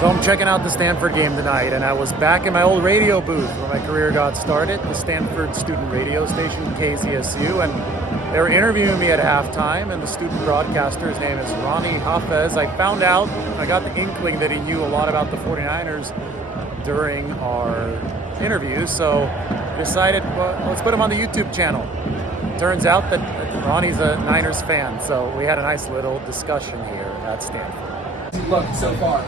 So I'm checking out the Stanford game tonight, and I was back in my old radio booth where my career got started, the Stanford student radio station, KZSU, and they were interviewing me at halftime, and the student broadcaster, his name is Ronnie Hafez. I found out, I got the inkling that he knew a lot about the 49ers during our interview, so I decided, well, let's put him on the YouTube channel. Turns out that Ronnie's a Niners fan, so we had a nice little discussion here at Stanford. Look, so far.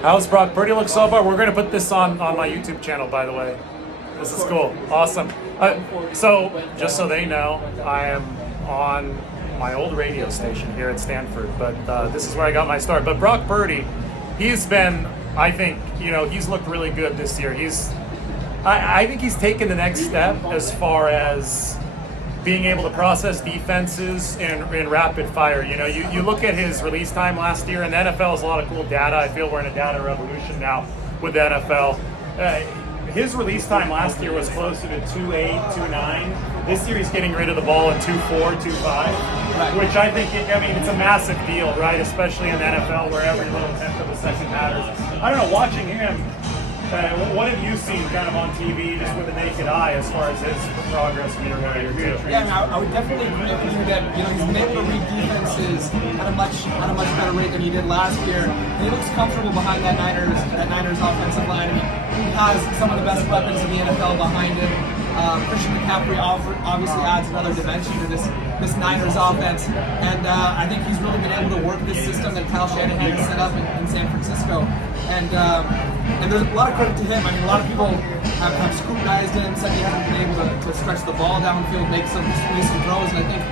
How's Brock Purdy look so far? We're going to put this on my YouTube channel, by the way. This is cool. Awesome. So, just so they know, I am on my old radio station here at Stanford, but this is where I got my start. But Brock Purdy, he's been, I think, he's looked really good this year. I think he's taken the next step as far as being able to process defenses in rapid fire. You look at his release time last year, and the NFL has a lot of cool data. I feel we're in a data revolution now with the NFL. His release time last year was closer to 2.8, 2.9. This year he's getting rid of the ball in 2.4, 2.5, right, which I think, it's a massive deal, right? Especially in the NFL where every little tenth of a second matters. I don't know, watching him, what have you seen kind of on TV just with the naked eye as far as his progress in your career too? Yeah, I would definitely agree with you that he's been able to read defenses at a much better rate than he did last year. And he looks comfortable behind that Niners offensive line. He has some of the best weapons in the NFL behind him. Christian McCaffrey obviously adds another dimension to this Niners offense, and I think he's really been able to work this system that Kyle Shanahan has set up in San Francisco. And there's a lot of credit to him. A lot of people have scrutinized him, said he hasn't been able to stretch the ball downfield, make some throws, and I think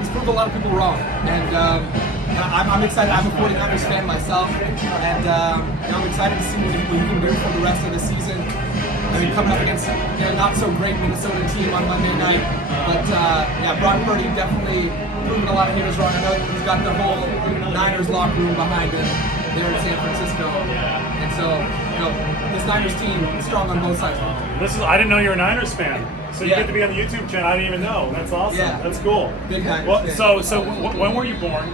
he's proved a lot of people wrong. And I'm excited. I'm a 49ers fan myself, and I'm excited to see what he can do for the rest of the season. Coming up against a not so great Minnesota team on Monday night, but Brock Purdy definitely proving a lot of haters wrong. I know he's got the whole Niners locker room behind him there in San Francisco, and so this Niners team is strong on both sides. I didn't know you were a Niners fan, so you get to be on the YouTube channel. I didn't even know. That's awesome. Yeah. That's cool. Big Niners fan. So when were you born?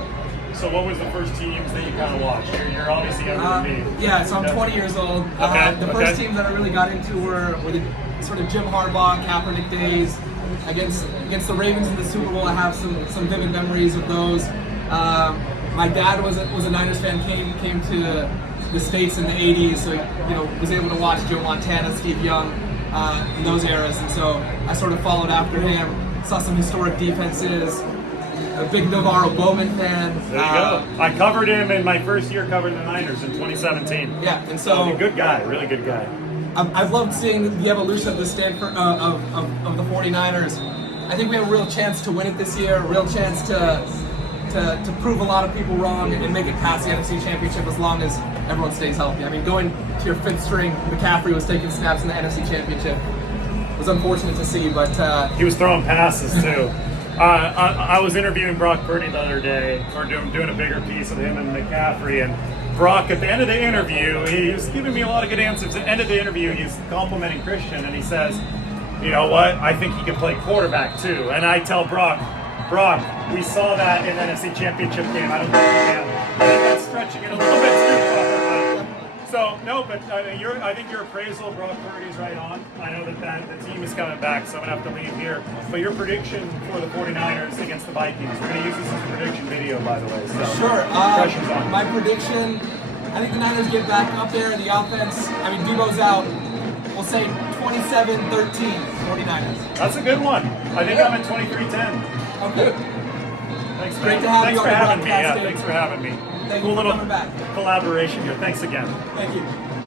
So what was the first teams that you kind of watched? You're obviously younger than me. Yeah, so I'm 20 years old. The first teams that I really got into were the sort of Jim Harbaugh, Kaepernick days. Against the Ravens in the Super Bowl, I have some vivid memories of those. My dad was a Niners fan, came to the States in the 80s, so was able to watch Joe Montana, Steve Young in those eras, and so I sort of followed after him, saw some historic defenses. A big Navarro Bowman fan. There you go. I covered him in my first year covering the Niners in 2017. Yeah, and so good guy, really good guy. I've loved seeing the evolution of the Stanford of the 49ers. I think we have a real chance to win it this year. A real chance to prove a lot of people wrong and make it past the NFC Championship as long as everyone stays healthy. Going to your fifth string, McCaffrey was taking snaps in the NFC Championship. It was unfortunate to see, but he was throwing passes too. I was interviewing Brock Purdy the other day, or doing a bigger piece of him and McCaffrey, and Brock, at the end of the interview, he was giving me a lot of good answers. At the end of the interview, he's complimenting Christian, and he says, you know what, I think he can play quarterback too. And I tell Brock, we saw that in the NFC Championship game. I don't think he can. I think that's stretching it a little bit too far. So, no, but I think your appraisal of Brock Purdy's right on. I know that the team is coming back, so I'm going to have to leave here. But your prediction for the 49ers against the Vikings, we're going to use this as a prediction video, by the way. So sure. Pressure's on. My prediction, I think the Niners get back up there. The offense, Debo's out. We'll say 27-13, 49ers. That's a good one. I think I'm at 23-10. Okay. Thanks, Great to have you on the having me. broadcast. Yeah, thanks for having me. Thank cool you for little coming back. collaboration here. Thanks again. Thank you.